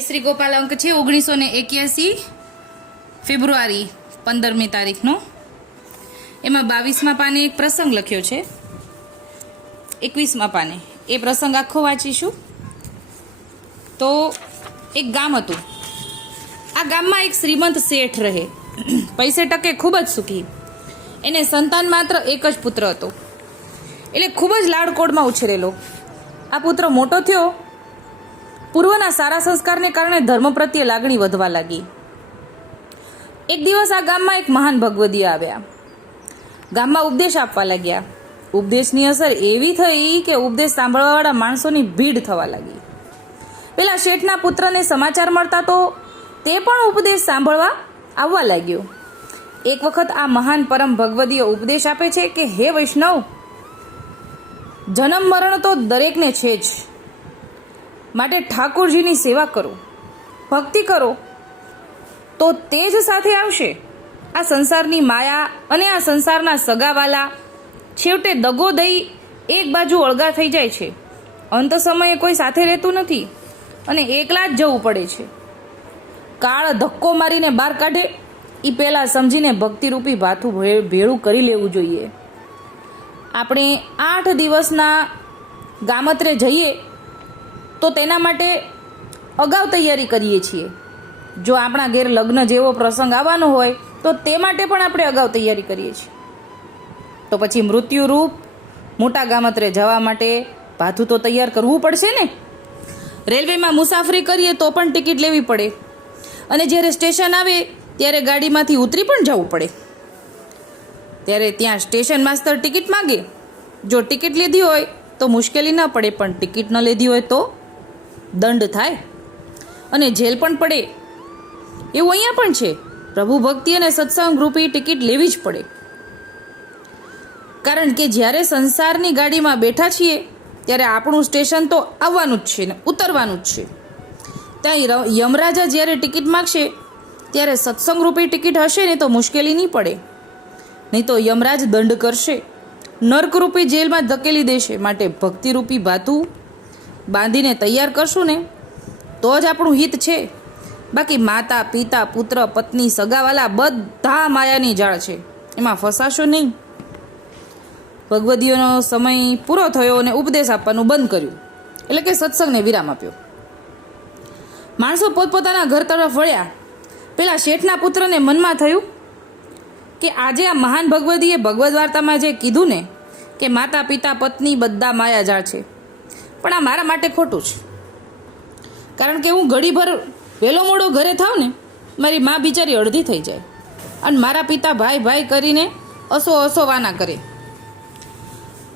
શ્રી ગોપાલ અંક છે ઓગણીસો ને એક્યાસી ફેબ્રુઆરી પંદરમી તારીખનો. એમાં બાવીસમાં પાને એક પ્રસંગ લખ્યો છે. એકવીસમાં પાને. એ પ્રસંગ આખો વાંચીશું. તો એક ગામ હતું. આ ગામમાં એક શ્રીમંત શેઠ રહે. પૈસે ટકે ખૂબ જ સુખી. એને સંતાન માત્ર એક જ પુત્ર હતો. એટલે ખૂબ જ લાડકોડમાં ઉછરેલો. આ પુત્ર મોટો થયો પૂર્વના સારા સંસ્કારને કારણે ધર્મ પ્રત્યે લાગણી વધવા લાગી. એક દિવસ આ ગામમાં એક મહાન ભગવદી આવ્યા. ગામમાં ઉપદેશ આપવા લાગ્યા. ઉપદેશની અસર એવી થઈ કે ઉપદેશ સાંભળવાવાળા માણસોની ભીડ થવા લાગી. પેલા શેઠના પુત્રને સમાચાર મળતા તો તે પણ ઉપદેશ સાંભળવા આવવા લાગ્યો. એક વખત આ મહાન પરમ ભગવદીય ઉપદેશ આપે છે કે, હે વૈષ્ણવ, જન્મ મરણ તો દરેકને છે જ. માટે ઠાકોરજીની સેવા કરો. ભક્તિ કરો. તો તે જ સાથે આવશે. આ સંસારની માયા અને આ સંસારના સગાવાલા છેવટે દગો દઈ એક બાજુ અળગા થઈ જાય છે. અંત સમયે કોઈ સાથે રહેતું નથી અને એકલા જ જવું પડે છે. કાળ ધક્કો મારીને બહાર કાઢે એ પહેલાં સમજીને ભક્તિરૂપી ભાથું ભેળું કરી લેવું જોઈએ. આપણે આઠ દિવસના ગામત્રે જઈએ તો તેના માટે અગાઉ તૈયારી કરીએ છીએ. જો આપણા ઘેર લગ્ન જેવો પ્રસંગ આવવાનો હોય, તો તે માટે પણ આપણે અગાઉ તૈયારી કરીએ છીએ. તો પછી મૃત્યુરૂપ મોટા ગામત્રે જવા માટે ભાથું તો તૈયાર કરવું પડશે ને? રેલવેમાં મુસાફરી કરીએ તો પણ ટિકિટ લેવી પડે. અને જ્યારે સ્ટેશન આવે, ત્યારે ગાડીમાંથી ઉતરી પણ જવું પડે. ત્યારે ત્યાં સ્ટેશન માસ્તર ટિકિટ માગે. જો ટિકિટ લીધી હોય, તો મુશ્કેલી ન પડે, પણ ટિકિટ ન લીધી હોય તો દંડ થાય અને જેલ પણ પડે. એવું અહીંયા પણ છે. પ્રભુ ભક્તિ અને સત્સંગ રૂપી ટિકિટ લેવી જ પડે. કારણ કે જ્યારે સંસારની ગાડીમાં બેઠા છીએ, ત્યારે આપણું સ્ટેશન તો આવવાનું જ છે ને, ઉતરવાનું જ છે. ત્યાં યમરાજા જ્યારે ટિકિટ માગશે, ત્યારે સત્સંગ રૂપી ટિકિટ હશે ને તો મુશ્કેલી નહીં પડે. નહીં તો યમરાજ દંડ કરશે. નર્કરૂપી જેલમાં ધકેલી દેશે. માટે ભક્તિરૂપી ભાતું બાંધીને તૈયાર કરશું ને, તો જ આપણું હિત છે. બાકી માતા, પિતા, પુત્ર, પત્ની, સગાવાલા બધા માયાની જાળ છે. એમાં ફસાશો નહીં. ભગવદીઓનો સમય પૂરો થયો અને ઉપદેશ આપવાનું બંધ કર્યું. એટલે કે સત્સંગને વિરામ આપ્યો. માણસો પોતપોતાના ઘર તરફ વળ્યા. પેલા શેઠના પુત્રને મનમાં થયું કે આજે આ મહાન ભગવદીએ ભગવદ વાર્તામાં જે કીધું ને, કે માતા, પિતા, પત્ની બધા માયાજાળ છે. પણ આ મારા માટે ખોટું છે. કારણ કે હું ઘડીભર વહેલો મોડો ઘરે થાવ ને, મારી મા બિચારી અડધી થઈ જાય. અને મારા પિતા ભાઈ ભાઈ કરીને અસો અસો વાના કરે.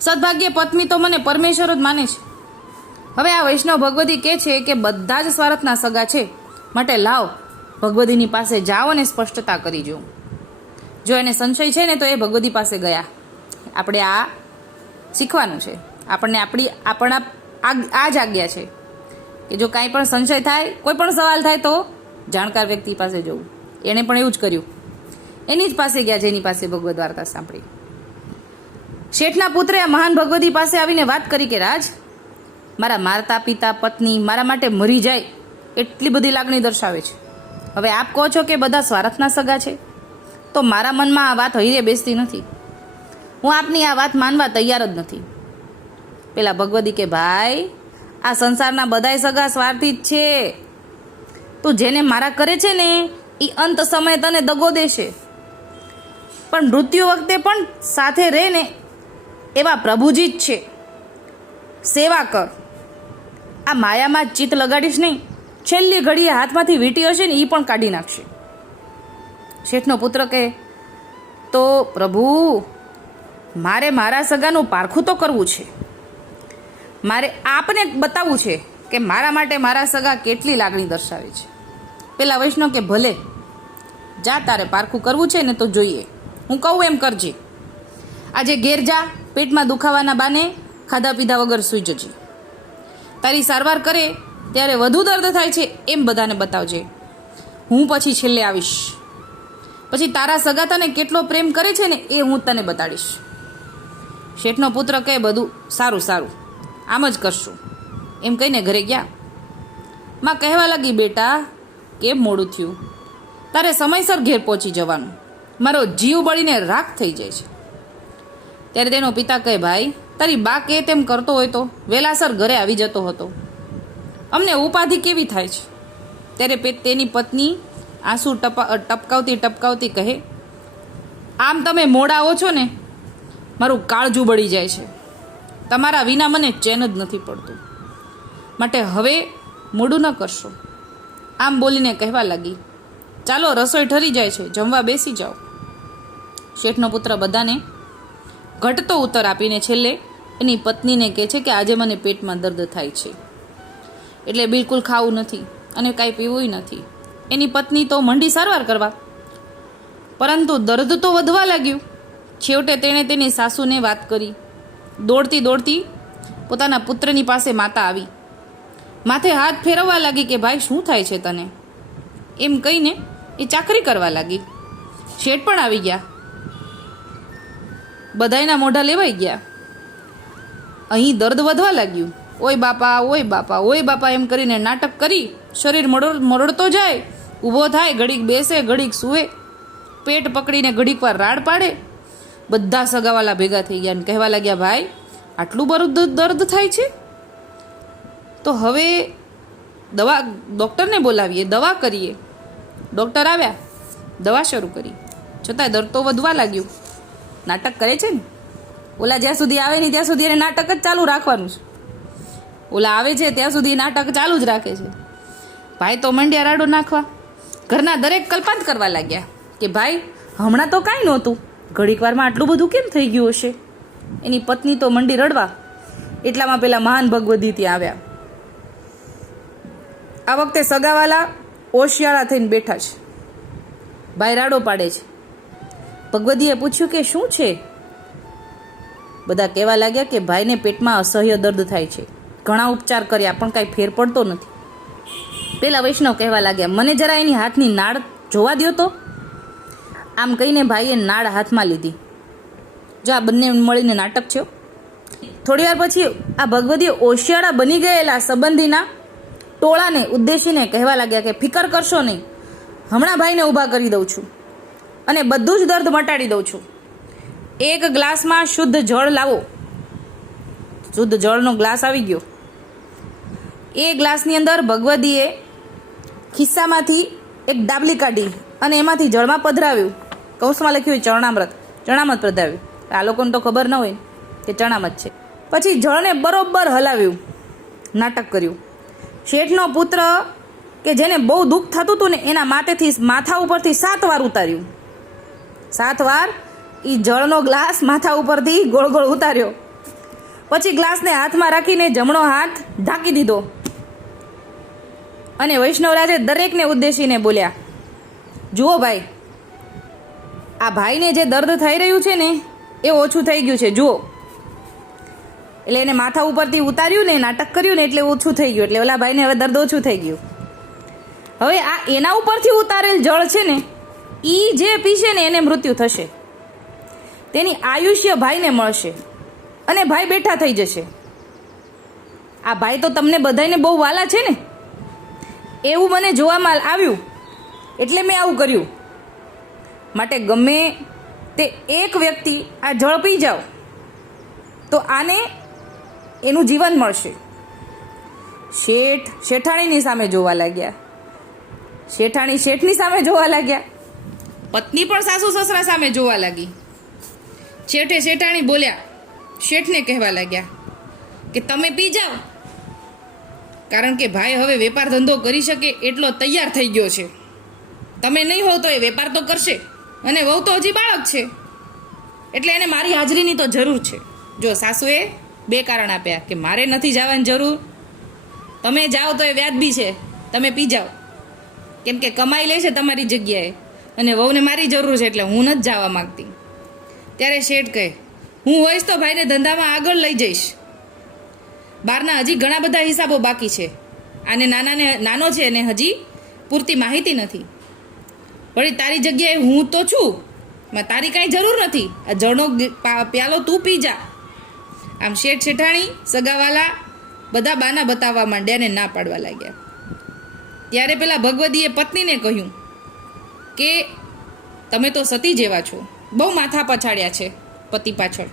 સદભાગ્ય પત્ની તો મને પરમેશ્વર જ માને છે. હવે આ વૈષ્ણવ ભગવદી કહે છે કે બધા જ સ્વાર્થના સગા છે. માટે લાવ ભગવદીની પાસે જાઓ અને સ્પષ્ટતા કરી જો. જો એને સંશય છે ને તો એ ભગવદી પાસે ગયા. આપણે આ શીખવાનું છે. આપણને આપણી આપણા આ જ આજ્ઞા છે કે જો કાંઈ પણ સંશય થાય, કોઈ પણ સવાલ થાય તો જાણકાર વ્યક્તિ પાસે જવું. એણે પણ એવું જ કર્યું. એની જ પાસે ગયા, જેની પાસે ભગવદ વાર્તા સાંભળી. શેઠના પુત્રે આ મહાન ભગવતી પાસે આવીને વાત કરી કે, રાજ, મારા માતા, પિતા, પત્ની મારા માટે મરી જાય એટલી બધી લાગણી દર્શાવે છે. હવે આપ કહો છો કે બધા સ્વાર્થના સગા છે? તો મારા મનમાં આ વાત હૈરે બેસતી નથી. હું આપની આ વાત માનવા તૈયાર જ નથી. પેલા ભગવદી કે, ભાઈ, આ સંસારના બધાય સગા સ્વાર્થી જ છે. તું જેને મારા કરે છે ને એ અંત સમયે તને દગો દેશે. પણ મૃત્યુ વખતે પણ સાથે રહે ને એવા પ્રભુજી જ છે. સેવા કર. આ માયામાં ચિત્ત લગાડીશ નહીં. છેલ્લી ઘડીએ હાથમાંથી વીંટી હશે ને એ પણ કાઢી નાખશે. શેઠનો પુત્ર કહે, તો પ્રભુ, મારે મારા સગાનું પારખું તો કરવું છે. મારે આપને બતાવવું છે કે મારા માટે મારા સગા કેટલી લાગણી દર્શાવે છે. પેલા વૈષ્ણવ કે ભલે, જા તારે પારખું કરવું છે ને તો જોઈએ. હું કહું એમ કરજે. આજે ઘેર જા, પેટમાં દુખાવાના બાને ખાધા પીધા વગર સૂઈ જજે. તારી સારવાર કરે ત્યારે વધુ દર્દ થાય છે એમ બધાને બતાવજે. હું પછી છેલ્લે આવીશ. પછી તારા સગા તને કેટલો પ્રેમ કરે છે ને એ હું તને બતાડીશ. શેઠનો પુત્ર કહે, બધું સારું સારું. આમ જ કરશું. એમ કહીને ઘરે ગયા. માં કહેવા લાગી, બેટા, કેમ મોડું થયું? તારે સમયસર ઘેર પહોંચી જવાનું. મારો જીવ બળીને રાખ થઈ જાય છે. ત્યારે તેનો પિતા કહે, ભાઈ, તારી બા કે તેમ કરતો હોય તો વેલાસર ઘરે આવી જતો હતો. અમને ઉપાધિ કેવી થાય છે? ત્યારે તેની પત્ની આંસુ ટપા ટપકાવતી ટપકાવતી કહે, આમ તમે મોડા આવો છો ને, મારું કાળજું બળી જાય છે. તમારા વિના મને ચેન જ નથી પડતું. માટે હવે મોડું ન કરશો. આમ બોલીને કહેવા લાગી, ચાલો રસોઈ ઠરી જાય છે, જમવા બેસી જાઓ. શેઠનો પુત્ર બધાને ઘટતો ઉત્તર આપીને છેલ્લે એની પત્નીને કહે છે કે આજે મને પેટમાં દર્દ થાય છે. એટલે બિલકુલ ખાવું નથી અને કાંઈ પીવું નથી. એની પત્ની તો મંડી સારવાર કરવા. પરંતુ દર્દ તો વધવા લાગ્યું. છેવટે તેણે તેની સાસુને વાત કરી. દોડતી દોડતી પોતાના પુત્રની પાસે માતા આવી. માથે હાથ ફેરવવા લાગી કે, ભાઈ, શું થાય છે તને? એમ કહીને એ ચાકરી કરવા લાગી. શેઠ પણ આવી ગયા. બધાયના મોઢા લેવાઈ ગયા. અહીં દર્દ વધવા લાગ્યું. ઓય બાપા ઓય બાપા ઓય બાપા, એમ કરીને નાટક કરી શરીર મરડ, મરડતો જાય, ઊભો થાય, ઘડીક બેસે, ઘડીક સૂવે, પેટ પકડીને ઘડીક વાર રાડ પાડે બધા સગાવાલા ભેગા થઈ ગયા અને કહેવા લાગ્યા, ભાઈ, આટલું બધું દર્દ થાય છે? તો હવે દવા, ડૉક્ટરને બોલાવીએ, દવા કરીએ. ડૉક્ટર આવ્યા. દવા શરૂ કરી. છતાંય દર્દ તો વધવા લાગ્યું. નાટક કરે છે ને? ઓલા જ્યાં સુધી આવે નહીં ત્યાં સુધી એને નાટક જ ચાલુ રાખવાનું છે. ઓલા આવે છે ત્યાં સુધી નાટક ચાલુ જ રાખે છે. ભાઈ તો મંડ્યા રાડો નાખવા. ઘરના દરેક કલ્પાંત કરવા લાગ્યા કે, ભાઈ, હમણાં તો કાંઈ નહોતું. ઘડીક વારમાં આટલું બધું કેમ થઈ ગયું હશે? એની પત્ની તો મંડી રડવા. એટલામાં પેલા મહાન ભગવદી ત્યાં આવ્યા. આ વખતે સગાવાલા ઓશિયાળા થઈને બેઠા છે. બાયરાડો રાડો પાડે છે. ભગવદીએ પૂછ્યું કે શું છે? બધા કહેવા લાગ્યા કે ભાઈને પેટમાં અસહ્ય દર્દ થાય છે. ઘણા ઉપચાર કર્યા, પણ કાંઈ ફેર પડતો નથી. પેલા વૈષ્ણવ કહેવા લાગ્યા, મને જરા એની હાથની નાળ જોવા દ્યો તો. આમ કહીને ભાઈએ નાળ હાથમાં લીધી. જો આ બંને મળીને નાટક છે થોડી વાર પછી આ ભગવતી ઓશિયાળા બની ગયેલા સંબંધીના ટોળાને ઉદ્દેશીને કહેવા લાગ્યા કે, ફિકર કરશો નહીં. હમણાં ભાઈને ઊભા કરી દઉં છું અને બધું જ દર્દ મટાડી દઉં છું. એક ગ્લાસમાં શુદ્ધ જળ લાવો. શુદ્ધ જળનો ગ્લાસ આવી ગયો. એ ગ્લાસની અંદર ભગવદીએ ખિસ્સામાંથી એક ડાબલી કાઢી અને એમાંથી જળમાં પધરાવ્યું. કૌંસમાં લખ્યું હોય ચરણામૃત. ચણામત પધરાવ્યું આ લોકોને તો ખબર ન હોય કે ચણામત છે. પછી જળને બરોબર હલાવ્યું. નાટક કર્યું. શેઠનો પુત્ર કે જેને બહુ દુઃખ થતું હતું ને એના માથેથી માથા ઉપરથી સાત વાર ઉતાર્યું. સાત વાર એ જળનો ગ્લાસ માથા ઉપરથી ગોળ ગોળ ઉતાર્યો. પછી ગ્લાસને હાથમાં રાખીને જમણો હાથ ઢાંકી દીધો. અને વૈષ્ણવરાજે દરેકને ઉદ્દેશીને બોલ્યા, જુઓ ભાઈ આ ભાઈને જે દર્દ થઈ રહ્યું છે ને, એ ઓછું થઈ ગયું છે, જુઓ. એટલે એને માથા ઉપરથી ઉતાર્યું ને, નાટક કર્યું ને, એટલે ઓછું થઈ ગયું. એટલે ઓલા ભાઈને હવે દર્દ ઓછું થઈ ગયું. હવે આ એના ઉપરથી ઉતારેલ જળ છે ને એ જે પીશે ને, એને મૃત્યુ થશે. તેની આયુષ્ય ભાઈને મળશે. અને ભાઈ બેઠા થઈ જશે. આ ભાઈ તો તમને બધાને બહુ વાલા છે ને. એવું મને જોવામાં આવ્યું. એટલે મેં આવું કર્યું. માટે ગમે તે એક વ્યક્તિ આ જળ પી જાઓ તો આને એનું જીવન મળશે. શેઠ, શેઠાણીની સામે જોવા લાગ્યા. શેઠાણી શેઠની સામે જોવા લાગ્યા. પત્ની પણ સાસુ સસરા સામે જોવા લાગી. શેઠે શેઠાણી બોલ્યા, શેઠને કહેવા લાગ્યા કે તમે પી જાઓ કારણ કે ભાઈ હવે વેપાર ધંધો કરી શકે એટલો તૈયાર થઈ ગયો છે. તમે નહીં હોવ તો એ વેપાર તો કરશે. અને વહુ તો હજી બાળક છે. એટલે એને મારી હાજરીની તો જરૂર છે. જો સાસુએ બે કારણ આપ્યા, કે મારે નથી જવાની જરૂર. તમે જાઓ તો એ વ્યાજબી છે. તમે પી જાઓ. કેમ કે કમાઈ લે છે તમારી જગ્યાએ. અને વહુને મારી જરૂર છે, એટલે હું નથી જવા માગતી. ત્યારે શેઠ કહે, હું હોઈશ તો ભાઈને ધંધામાં આગળ લઈ જઈશ. બહારના હજી ઘણા બધા હિસાબો બાકી છે. આને નાનાને, નાનો છે અને હજી પૂરતી માહિતી નથી. વળી તારી જગ્યાએ હું તો છું. તારી કાંઈ જરૂર નથી. આ પા- પ્યાલો તું પી જા. આમ શેઠ શેઠાણી, સગાવાલા, બધા બાના બતાવવા માંડ્યા ને ના પાડવા લાગ્યા. ત્યારે પેલા ભગવદીએ પત્નીને કહ્યું કે, તમે તો સતી જેવા છો. બહુ માથા પછાડ્યા છે પતિ પાછળ.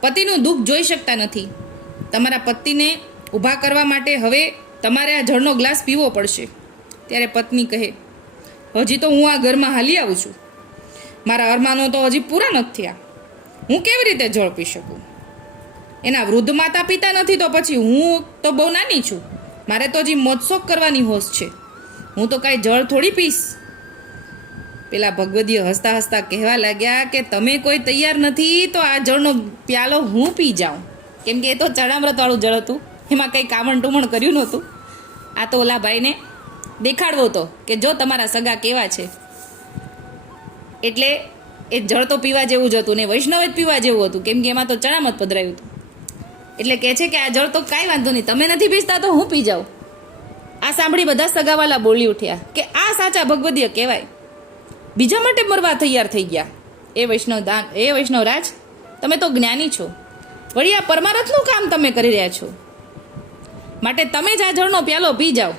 પતિનું દુઃખ જોઈ શકતા નથી. તમારા પતિને ઊભા કરવા માટે હવે તમારે આ જળનો ગ્લાસ પીવો પડશે. ત્યારે પત્ની કહે, હજી તો હું આ ઘરમાં હાલી આવું છું. મારા અરમાનો તો હજી પૂરા નથી થયા. હું કેવી રીતે જળ પી શકું? એના વૃદ્ધ માતા પિતા નથી તો પછી હું તો બહુ નાની છું. મારે તો હજી મોજશોખ કરવાની હોશ છે. હું તો કાંઈ જળ થોડી પીશ પેલા ભગવદીઓ હસતા હસતા કહેવા લાગ્યા કે, તમે કોઈ તૈયાર નથી તો આ જળનો પ્યાલો હું પી જાઉં. કેમ કે એ તો ચણામૃતવાળું જળ હતું. એમાં કંઈ કામણ ટુમણ કર્યું નહોતું. આ તો ઓલા ભાઈને દેખાડવો હતો કે જો તમારા સગા કેવા છે. એટલે એ જળ તો પીવા જેવું જ હતું ને વૈષ્ણવ જ પીવા જેવું હતું, કેમ કે એમાં તો ચણામત પધરાયું હતું. એટલે કહે છે કે આ જળ તો કાંઈ વાંધો નહીં, તમે નથી પીસતા તો હું પી જાઉં. આ સાંભળી બધા સગાવાલા બોલી ઉઠ્યા, કે આ સાચા ભગવદીય કહેવાય. બીજા માટે મરવા તૈયાર થઈ ગયા. એ વૈષ્ણવ દાન, એ વૈષ્ણવ રાજ, તમે તો જ્ઞાની છો. વળી આ પરમારથનું કામ તમે કરી રહ્યા છો. માટે તમે જ આ જળનો પ્યાલો પી જાઓ.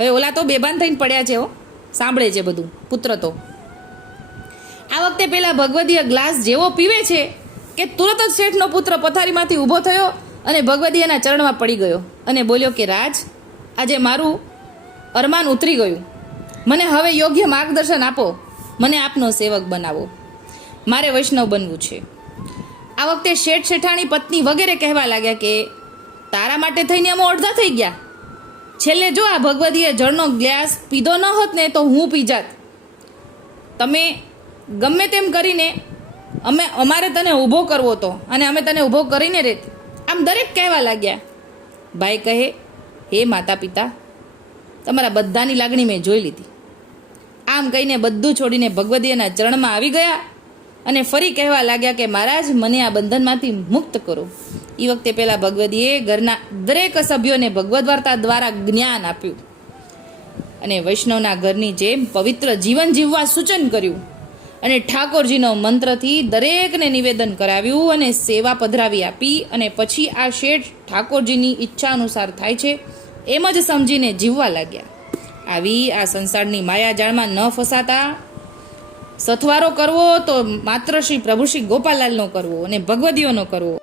હવે ઓલા તો બેભાન થઈને પડ્યા છે હો. સાંભળે છે બધું. પુત્ર તો. આ વખતે પેલા ભગવદીય ગ્લાસ જેવો પીવે છે કે તુરત જ શેઠનો પુત્ર પથારીમાંથી ઊભો થયો અને ભગવદીયના ચરણમાં પડી ગયો અને બોલ્યો કે, રાજ, આજે મારું અરમાન ઉતરી ગયું. મને હવે યોગ્ય માર્ગદર્શન આપો. મને આપનો સેવક બનાવો. મારે વૈષ્ણવ બનવું છે. આ વખતે શેઠ શેઠાણી પત્ની વગેરે કહેવા લાગ્યા કે, તારા માટે થઈને અમો અડધા થઈ ગયા. છેલ્લે જો આ ભગવદીએ જળનો ગ્લાસ પીધો ન હોત ને તો હું પી જાત. તમે ગમે તેમ કરીને અમે, અમારે તને ઊભો કરવો તો, અને અમે તને ઊભો કરીને રેત આમ દરેક કહેવા લાગ્યા. ભાઈ કહે, હે માતા પિતા તમારા બધાની લાગણી મેં જોઈ લીધી. આમ કહીને બધું છોડીને ભગવદીયના ચરણમાં આવી ગયા. અને ફરી કહેવા લાગ્યા કે, મહારાજ, મને આ બંધનમાંથી મુક્ત કરો. એ વખતે પહેલાં ભગવદીએ ઘરના દરેક સભ્યોને ભગવદ્ વાર્તા દ્વારા જ્ઞાન આપ્યું. અને વૈષ્ણવના ઘરની જેમ પવિત્ર જીવન જીવવા સૂચન કર્યું. અને ઠાકોરજીનો મંત્રથી દરેકને નિવેદન કરાવ્યું અને સેવા પધરાવી આપી. અને પછી આ શેઠ ઠાકોરજીની ઈચ્છા અનુસાર થાય છે, એમ જ સમજીને જીવવા લાગ્યા. આવી આ સંસારની માયાજાળમાં ન ફસાતા સથવારો કરવો તો માત્ર શ્રી પ્રભુ શ્રી ગોપાલાલનો કરવો અને ભગવદીઓનો કરવો.